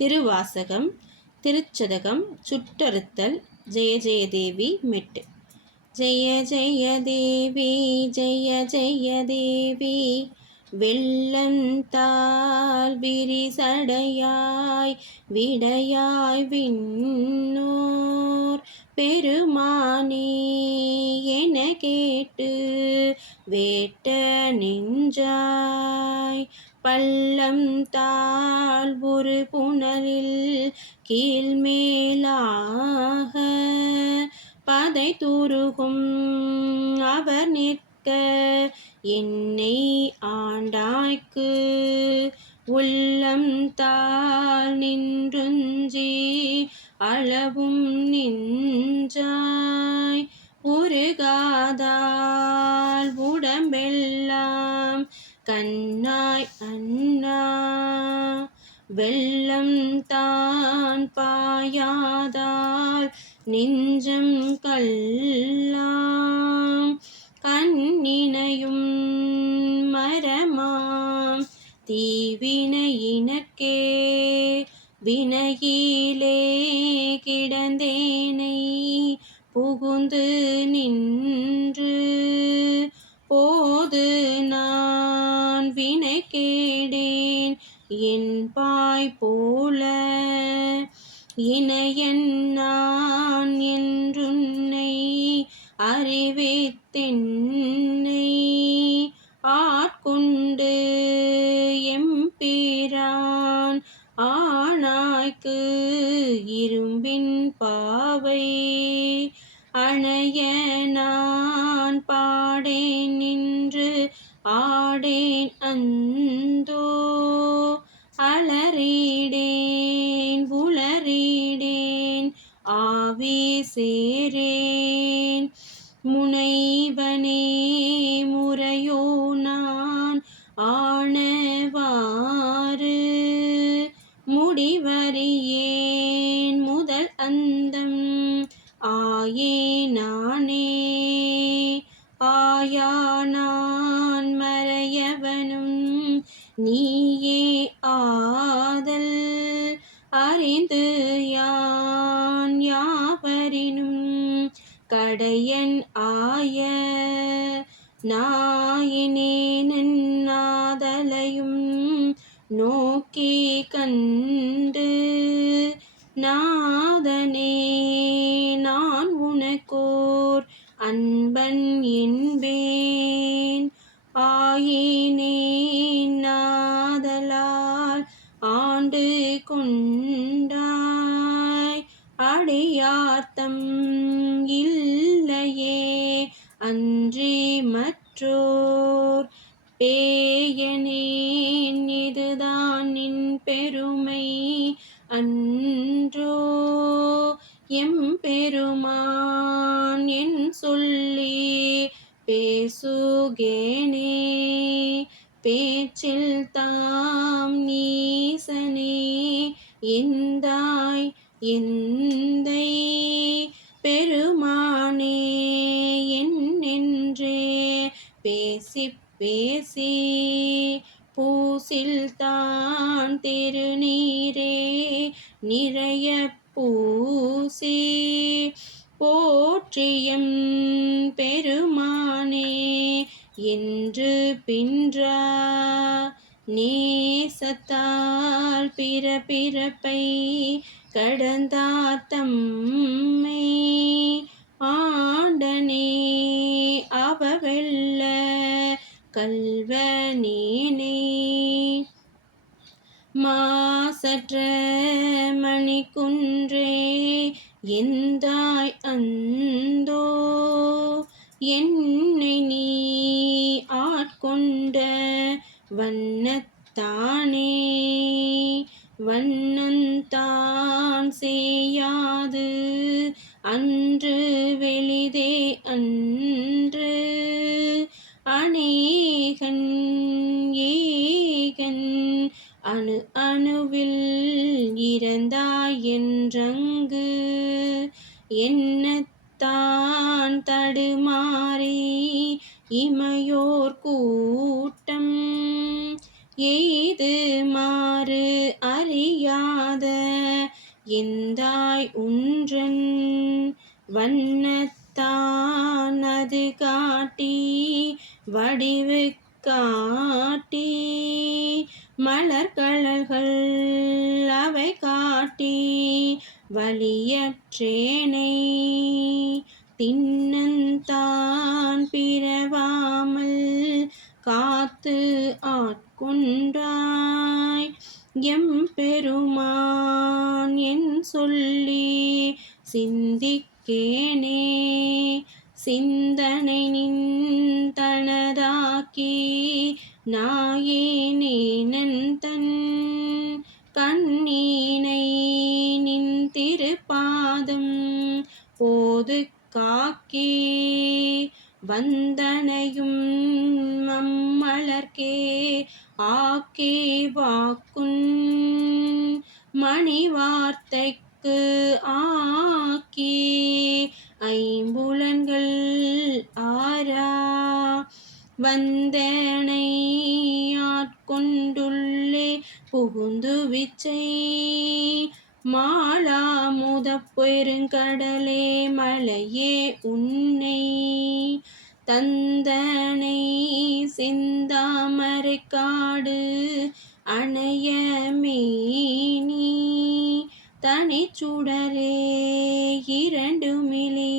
திருவாசகம் திருச்சதகம் சுட்டறுத்தல் ஜெய ஜெயதேவி மெட்டு. ஜெய ஜெய தேவி ஜெய ஜெய தேவி வெள்ளந்தாள் விரிசடையாய் விடையாய் விண்ணோர் பெருமானே என கேட்டு வேட்ட நெஞ்சாய் பள்ளம் தாழ் ஒரு புனலில் கீழ்மேலாக பதை தூருகும் அவர் நிற்க என்னை ஆண்டாய்க்கு உள்ளம் தாழ் நின்றுஞ்சி அளவும் நின்றாய் உருகாதால் உடம்பெல்லாம் கண்ணாய் அண்ணா வெள்ளம் தான் பாயாதால் நெஞ்சம் கல்லாம் கண்ணினையும் மரமாம் தீவினையினக்கே வினையிலே கிடந்தேனை புகுந்து நின்று போது நான் வினை கேடேன் என்பாய் போல இணையன் நான் என்றுன்னை அறிவித்தென்னை ஆட்கொண்டு எம்பிரான் ஆனாய்க்கு இரும்பின் பாவை அணைய நான் பாடேன் நின்று ஆடேன் அந்தோ அலறிடேன் உளறிடேன் ஆவி சேரேன் முனைவனே முறையோ நான் ஆனவாறு முடிவறியேன் முதல் அந்தம் ஆயே நானே ஆயா நான் மறையவனும் நீயே ஆதல் அறிந்து யான் யாவரினும் கடையன் ஆய நாயினேன் நாதலையும் நோக்கி கண்டு நாதனே நான் உனக்கோர் அன்பன் என்பேன் ஆயினேன் நாதலால் ஆண்டு கொண்டாய் அடியார்த்தம் இல்லையே அன்றி மற்றோர் பேயனேன் இதுதான் நின் பெருமை அன்றோ எம்பெருமான் என் சொல்லி பேசுகேனே பேச்சில் தாம் நீசனே எந்தாய் எந்தை பெருமானே என்னென்றே பேசி பேசி பூசில் தான் திருநீரே நிறைய பூசி போற்றியம் பெருமானே என்று பின்றா நேசத்தால் பிறப்பை கடந்தார் தம்மை ஆண்டனே அவவெல்ல கல்வனேனே மாசற்ற மணிக்குன்றே எந்தாய் அந்தோ என்னை நீ ஆட்கொண்ட வண்ணத்தானே வண்ணந்தான் செய்யாது அன்று வெளிதே அன்று அநேகன் ஏகன் அணு அணுவில் இறந்தாய் என்றங்கு என்னத்தான் தடுமாறி இமையோர் கூட்டம் எய்து மாறு அறியா அறியாத எந்தாய் உன்றன் வண்ணத்தான் அது காட்டி வடிவு காட்டி மலர்கழல்கள் அவை காட்டி வலியற்றேனை திண்ணந்தான் பிறவாமல் காத்து ஆட்கொண்டாய் எம்பெருமான் என் சொல்லி சிந்திக்கேனே சிந்தனை நின் தனதாக்கி நாயேனேனன் கண்ணீனை நின் திருப்பாதம் போது காக்கே வந்தனையும் மம்மலர்க்கே ஆக்கே வாக்குன் மணி வார்த்தைக்கு ஆக்கி ஐம்புலன்கள் ஆரா வந்தனை ஆட்கொண்டுள்ளே புகுந்து விச்சை மாலா முதப் பெருங்கடலே மலையே உன்னை தந்தனை செந்தாமரைக்காடு அணைய மேனி தனிச்சுடரே இரண்டுமிழி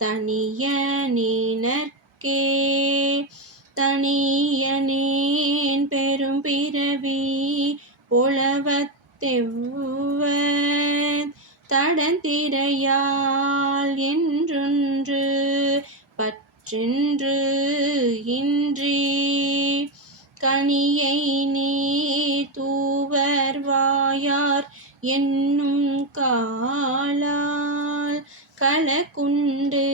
தனிய நீனர்க்கே தனியனேன் பெரும் பிறவி பொலவத்தெவ்வர் தடந்திரையால் என்றொன்று பற்றென்று இன்றி கனியை நீ தூவர் வாயார் என்னும் காலால் கலக்குண்டு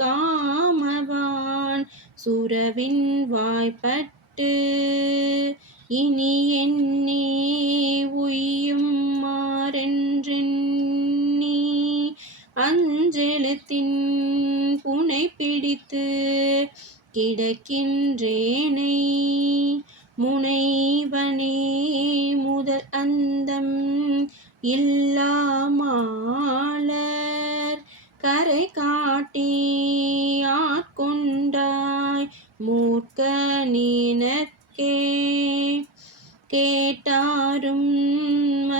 காமவான் சுரவின் வாய்ப்பட்டு இனி என்னே உய்யும் மாறென்றெண்ணி அஞ்செழுத்தின் புனை பிடித்து கிடக்கின்றேனை முனைவனே முதல் அந்தம் இல்லாமாலர் கரை காட்டி ஆட்கொண்டாய் மூர்க்க நீனர்க்கே கேட்டாரும்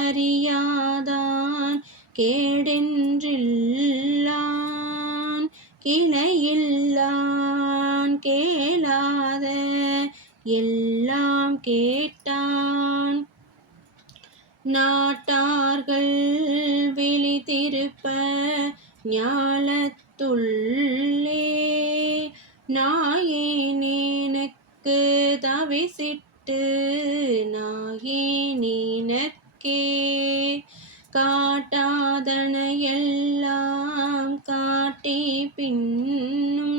அறியாதான் கேடென்றில்லான் கிளையில்லான் கேளாத எல்லாம் கேட்டான் நாட்டார்கள் விழித்திருப்ப ஞாலத்துள்ளே நாயேனேனக்கு தவிசிட்டு நாயேனேனக்கே காட்டாதன எல்லாம் காட்டி பின்னும்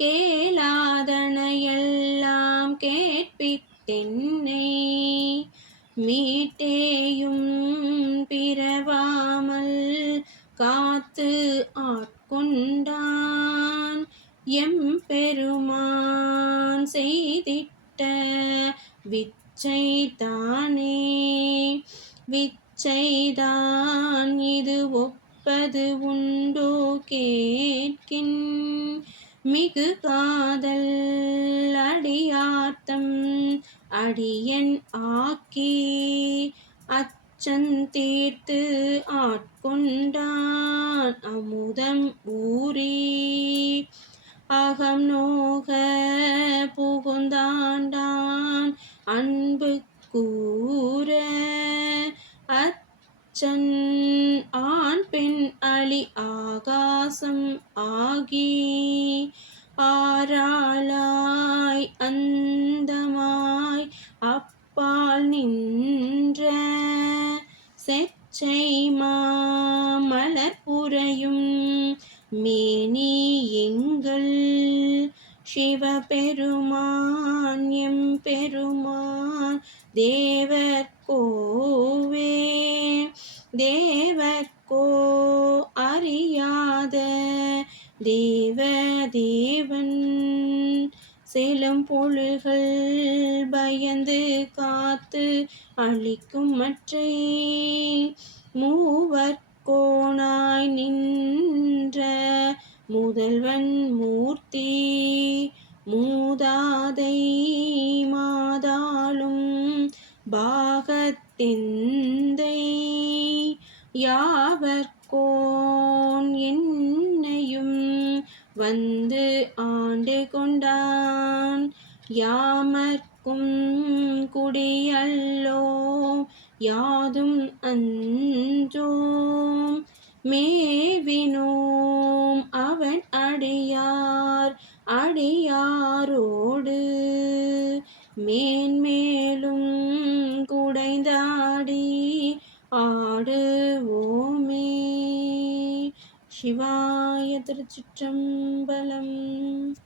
கேளாதன எல்லாம் கேட்பித்தென்னை மீட்டேயும் பிறவாமல் காத்து ஆட்கொண்டான் எம்பெருமான் செய்திட்ட விச்சைதானே விச்சைதான் இது ஒப்பது உண்டோ கேட்கின் மிகு காதல் அடியார்த்தம் அடியன் ஆக்கி அச்சந்தீர்த்து ஆட்கொண்டான் அமுதம் ஊறி அகம் நோக புகுந்தாண்டான் அன்பு கூற அச்சன் ஆண் பெண் அழி ஆகாசம் ஆகி ஆராளாய் அந்தமாய் அப்பால் நின்ற செச்சை மாமலர் புரையும் மேனி எங்கள் சிவபெருமான் எம்பெருமான் தேவர்கோவே தேவர்கோ அறியாத தேவதேவன் செலும் பொழுகள் பயந்து காத்து அளிக்கும் மற்றை மூவர்க்கோனாய் நின்ற முதல்வன் மூர்த்தி மூதாதை மாதாளும் பாகத்தெந்தை யாவர்கோன் என்னையும் வந்து ஆண்டு கொண்டான் யாமர்க்கும் குடியல்லோம் யாதும் அஞ்சோம் மேவினோம் அவன் அடியாரோடு மேன்மேலும் குடைந்தாடி ஆடுவோமே. சிவாய திருச்சிற்றம்பலம்.